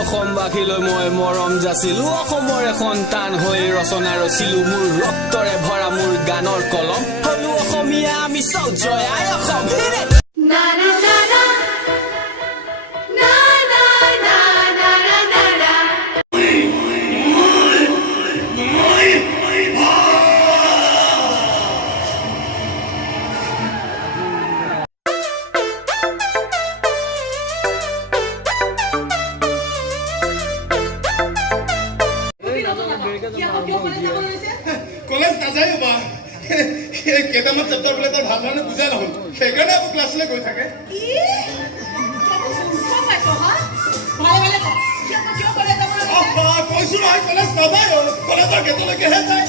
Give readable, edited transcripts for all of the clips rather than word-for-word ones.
অসমবাসীলৈ মই মৰম যাচিলো অসমৰে সন্তান হৈ ৰচনা ৰচিলো মোৰ ৰক্তৰে ভৰা মোৰ গানৰ কলম হলো অসমীয়া আমি চব জয় আই অসম না না না না না না না না না না কলেজ নাযায় বা কেইটামান চেপ্টাৰ বোলে তাৰ ভাল ধৰণে বুজাই নহ'ল সেইকাৰণে আকৌ ক্লাছলৈ গৈ থাকে কৈছো নহয় কলেজ নাযায় কলেজৰ গেটলৈকেহে যায়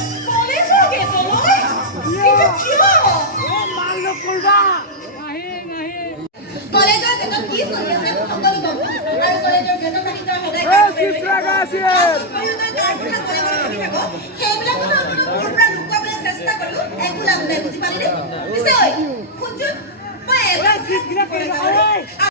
কলেজৰ গেটত কি চলি আছে সকলো গম পাওঁ আৰু কলেজৰ গেটত আহি তই সদায় সেইবিলাক কথা মোৰ পৰা লুকুৱাবলৈ চেষ্টা কৰিলো একো লাভ নাই বুজি পালি নে পিছে ঐ শুনচোন মই এবাৰ